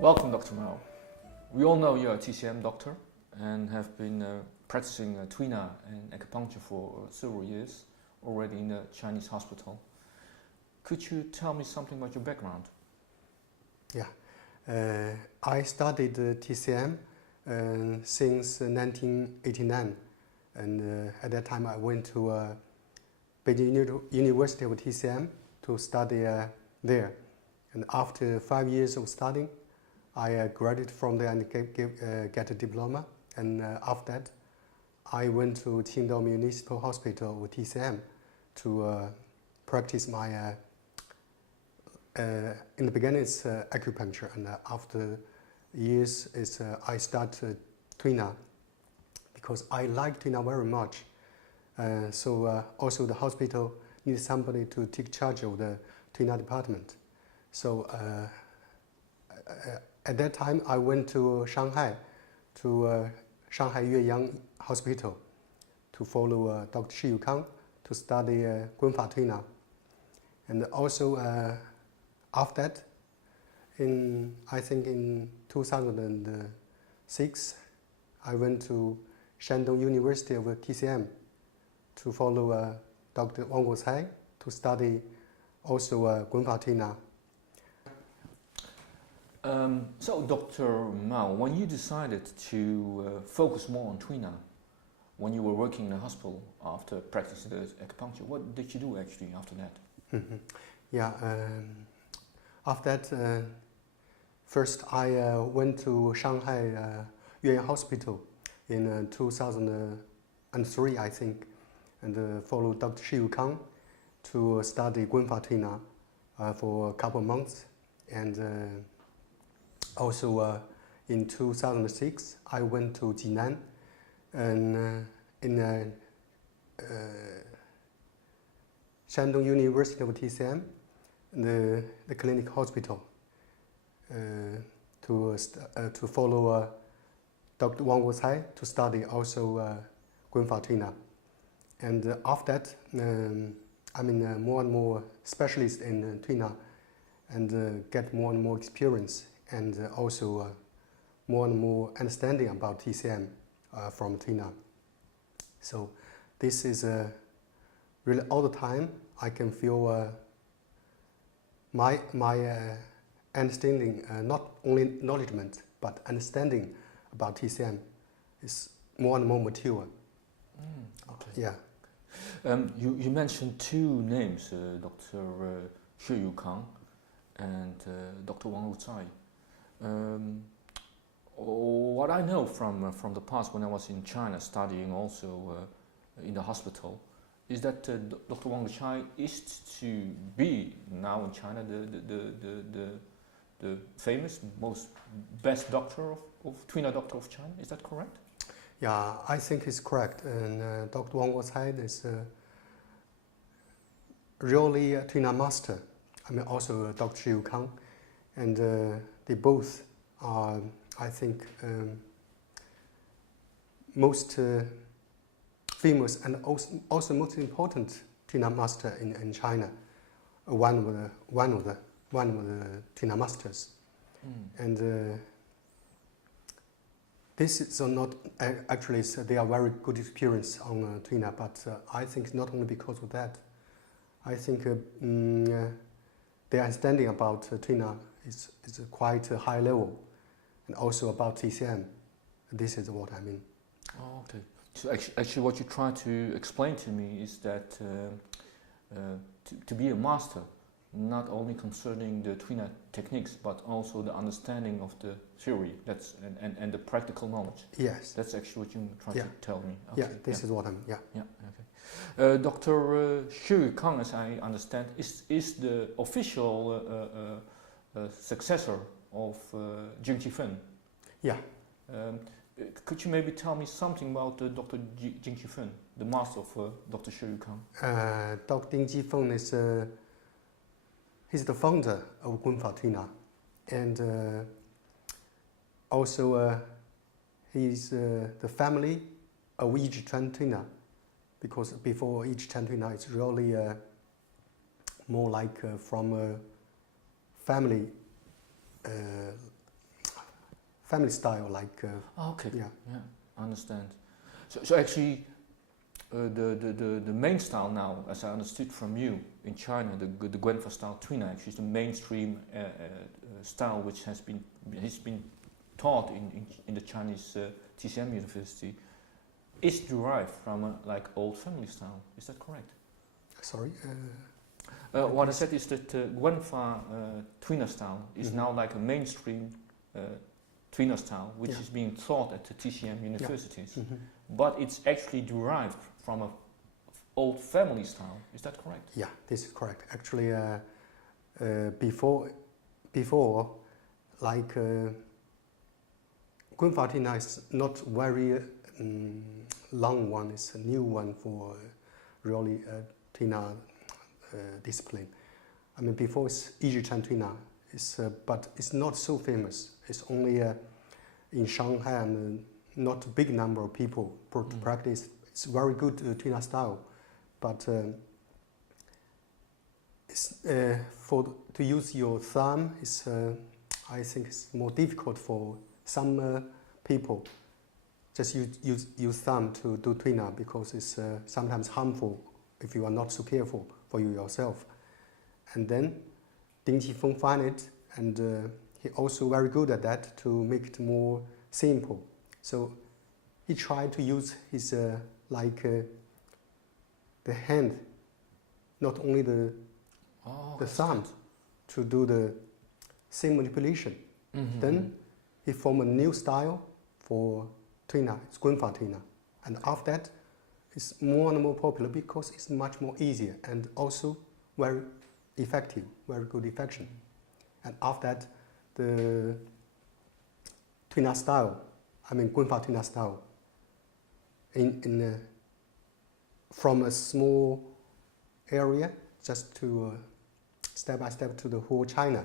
Welcome, Dr. Mao. We all know you're a TCM doctor and have been practicing tuina and acupuncture for several years already in a Chinese hospital. Could you tell me something about your background? Yeah, I studied TCM since 1989, and at that time I went to Beijing University of TCM to study there. And after 5 years of studying, I graduated from there and get a diploma. And after that, I went to Qingdao Municipal Hospital with TCM to practice my. In the beginning, it's acupuncture, and after years, I started tuina because I like tuina very much. So also the hospital needs somebody to take charge of the tuina department. So at that time, I went to Shanghai, to Shanghai Yueyang Hospital, to follow Dr. Shi Yukang to study Gunfa tuina, and also. After that, I think in 2006, I went to Shandong University of TCM to follow Dr. Wang Guocai to study also Gunfa tuina. So, Dr. Mao, when you decided to focus more on tuina, when you were working in a hospital after practicing the acupuncture, what did you do actually after that? Yeah. After that, first I went to Shanghai Yueyang Hospital in 2003, I think, and followed Dr. Shi Yukang to study Gunfa tuina for a couple of months. And also in 2006, I went to Jinan and in Shandong University of TCM, the clinic hospital, to follow Dr. Wang Guocai to study also Gunfa tuina. And after that, I'm more and more specialist in tuina and get more and more experience and also more and more understanding about TCM from tuina. So this is really all the time I can feel my understanding, not only acknowledgement, but understanding about TCM is more and more mature. Okay. Yeah. You mentioned two names, Dr. Shi Yukang and Dr. Wang Guocai. What I know from the past when I was in China studying also in the hospital, is that Dr. Wang Guocai is to be now in China the famous, best doctor of tuina doctor of China. Is that correct? Yeah, I think it's correct. And Dr. Wang Guocai is really a tuina master. I mean, also Dr. Shi Yukang, and they both are, I think, most famous and also most important tuina master in China, one of the tuina masters, and this is not actually they are very good experience on tuina, but I think not only because of that, I think their understanding about tuina is quite a high level, and also about TCM. This is what I mean. Oh, okay. So actually what you try to explain to me is that to be a master, not only concerning the tuina techniques, but also the understanding of the theory and the practical knowledge. Yes. That's actually what you try to tell me. Okay. Yeah, this is what I'm, Yeah, okay. Dr. Shi Yukang, as I understand, is the official successor of Jing Qifeng. Yeah. Could you maybe tell me something about Dr. Jing Qifeng, the master of Dr. Shi Yukang? Dr. Jing Qifeng is he's the founder of Gunfa tuina, and also he's the family of Yichchuan tuina, because before Yichchuan tuina it's really more like from a family family style, like Okay. yeah. Yeah, I understand. So actually, the main style now, as I understood from you, in China, the Guanfa style tuina actually is the mainstream style which has been taught in the Chinese TCM University, is derived from a like old family style. Is that correct? Sorry. What I said is that Guanfa tuina style is Mhm. now like a mainstream tuina style which Yeah. is being taught at the TCM universities, Mhm. but it's actually derived from a old family style. Is that correct? Yeah, this is correct. Actually, before, like Guanfa tuina is not very long one. It's a new one for really tuina discipline. I mean, before it's Egyptian tuina, but it's not so famous. It's only in Shanghai and not a big number of people practice. It's very good tuina style, but it's to use your thumb is I think it's more difficult for some people. Just use thumb to do tuina because it's sometimes harmful if you are not so careful for you yourself. And then Ding Qifeng found it, and he also very good at that to make it more simple. So he tried to use his the hand, not only the thumb, to do the same manipulation. Mm-hmm. Then he formed a new style for tuina. It's Guanfa tuina, and after that, it's more and more popular because it's much more easier and also very effective, very good effection. And after that, the tuina style, I mean Guanfa tuina style, from a small area just to step by step to the whole China.